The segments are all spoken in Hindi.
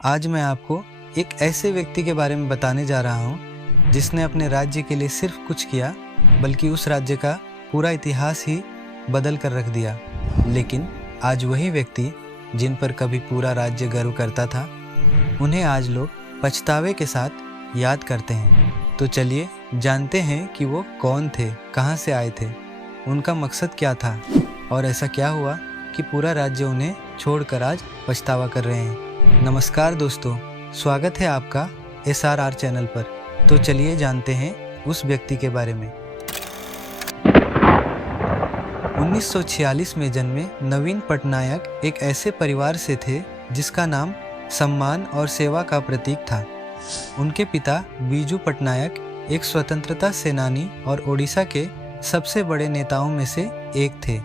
आज मैं आपको एक ऐसे व्यक्ति के बारे में बताने जा रहा हूँ जिसने अपने राज्य के लिए सिर्फ कुछ किया बल्कि उस राज्य का पूरा इतिहास ही बदल कर रख दिया। लेकिन आज वही व्यक्ति जिन पर कभी पूरा राज्य गर्व करता था, उन्हें आज लोग पछतावे के साथ याद करते हैं। तो चलिए जानते हैं कि वो कौन थे, कहाँ से आए थे, उनका मकसद क्या था और ऐसा क्या हुआ कि पूरा राज्य उन्हें छोड़कर आज पछतावा कर रहे हैं। नमस्कार दोस्तों, स्वागत है आपका SRR चैनल पर। तो चलिए जानते हैं उस व्यक्ति के बारे में। 1946 में जन्मे नवीन पटनायक एक ऐसे परिवार से थे जिसका नाम सम्मान और सेवा का प्रतीक था। उनके पिता बीजू पटनायक एक स्वतंत्रता सेनानी और ओडिशा के सबसे बड़े नेताओं में से एक थे।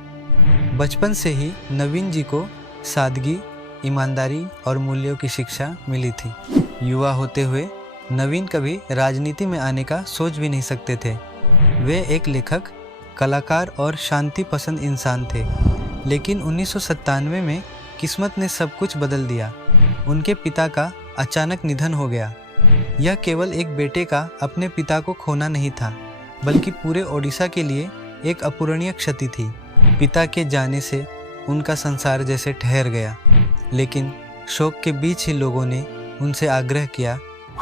बचपन से ही नवीन जी को सादगी, ईमानदारी और मूल्यों की शिक्षा मिली थी। युवा होते हुए नवीन कभी राजनीति में आने का सोच भी नहीं सकते थे। वे एक लेखक, कलाकार और शांति पसंद इंसान थे। लेकिन 1997 में किस्मत ने सब कुछ बदल दिया। उनके पिता का अचानक निधन हो गया। यह केवल एक बेटे का अपने पिता को खोना नहीं था, बल्कि पूरे ओडिशा के लिए एक अपूरणीय क्षति थी। पिता के जाने से उनका संसार जैसे ठहर गया। लेकिन शोक के बीच ही लोगों ने उनसे आग्रह किया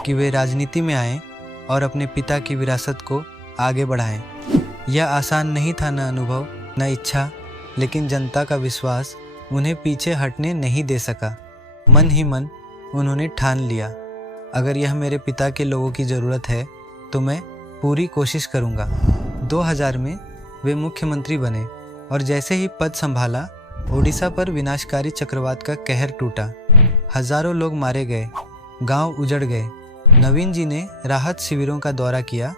कि वे राजनीति में आएं और अपने पिता की विरासत को आगे बढ़ाएं। यह आसान नहीं था, न अनुभव न इच्छा, लेकिन जनता का विश्वास उन्हें पीछे हटने नहीं दे सका। मन ही मन उन्होंने ठान लिया, अगर यह मेरे पिता के लोगों की ज़रूरत है तो मैं पूरी कोशिश करूंगा। 2000 में वे मुख्यमंत्री बने और जैसे ही पद संभाला, ओडिशा पर विनाशकारी चक्रवात का कहर टूटा। हजारों लोग मारे गए, गांव उजड़ गए। नवीन जी ने राहत शिविरों का दौरा किया,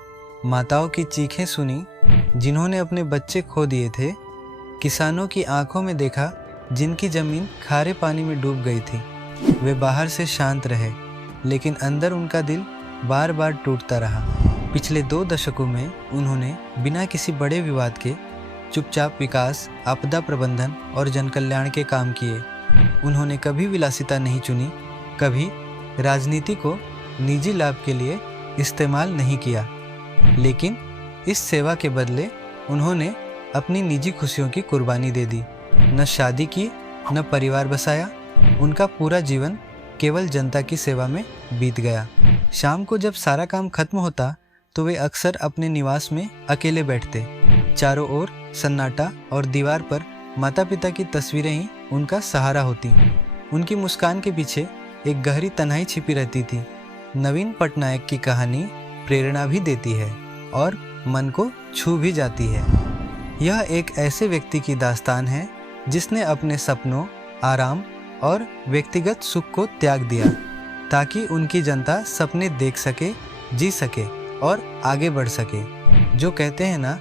माताओं की चीखें सुनी जिन्होंने अपने बच्चे खो दिए थे, किसानों की आंखों में देखा जिनकी जमीन खारे पानी में डूब गई थी। वे बाहर से शांत रहे, लेकिन अंदर उनका दिल बार बार टूटता रहा। पिछले 2 दशकों में उन्होंने बिना किसी बड़े विवाद के चुपचाप विकास, आपदा प्रबंधन और जनकल्याण के काम किए। उन्होंने कभी विलासिता नहीं चुनी, कभी राजनीति को निजी लाभ के लिए इस्तेमाल नहीं किया। लेकिन इस सेवा के बदले उन्होंने अपनी निजी खुशियों की कुर्बानी दे दी। न शादी की, न परिवार बसाया। उनका पूरा जीवन केवल जनता की सेवा में बीत गया। शाम को जब सारा काम खत्म होता तो वे अक्सर अपने निवास में अकेले बैठते। चारों ओर सन्नाटा और दीवार पर माता पिता की तस्वीरें ही उनका सहारा होती। उनकी मुस्कान के पीछे एक गहरी तन्हाई छिपी रहती थी। नवीन पटनायक की कहानी प्रेरणा भी देती है और मन को छू भी जाती है। यह एक ऐसे व्यक्ति की दास्तान है जिसने अपने सपनों, आराम और व्यक्तिगत सुख को त्याग दिया ताकि उनकी जनता सपने देख सके, जी सके और आगे बढ़ सके। जो कहते हैं ना,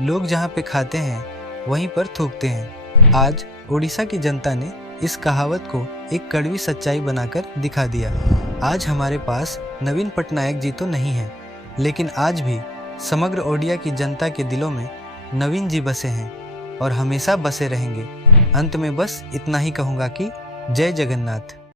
लोग जहाँ पे खाते हैं वहीं पर थूकते हैं। आज ओडिशा की जनता ने इस कहावत को एक कड़वी सच्चाई बनाकर दिखा दिया। आज हमारे पास नवीन पटनायक जी तो नहीं हैं, लेकिन आज भी समग्र ओडिया की जनता के दिलों में नवीन जी बसे हैं और हमेशा बसे रहेंगे। अंत में बस इतना ही कहूँगा कि जय जगन्नाथ।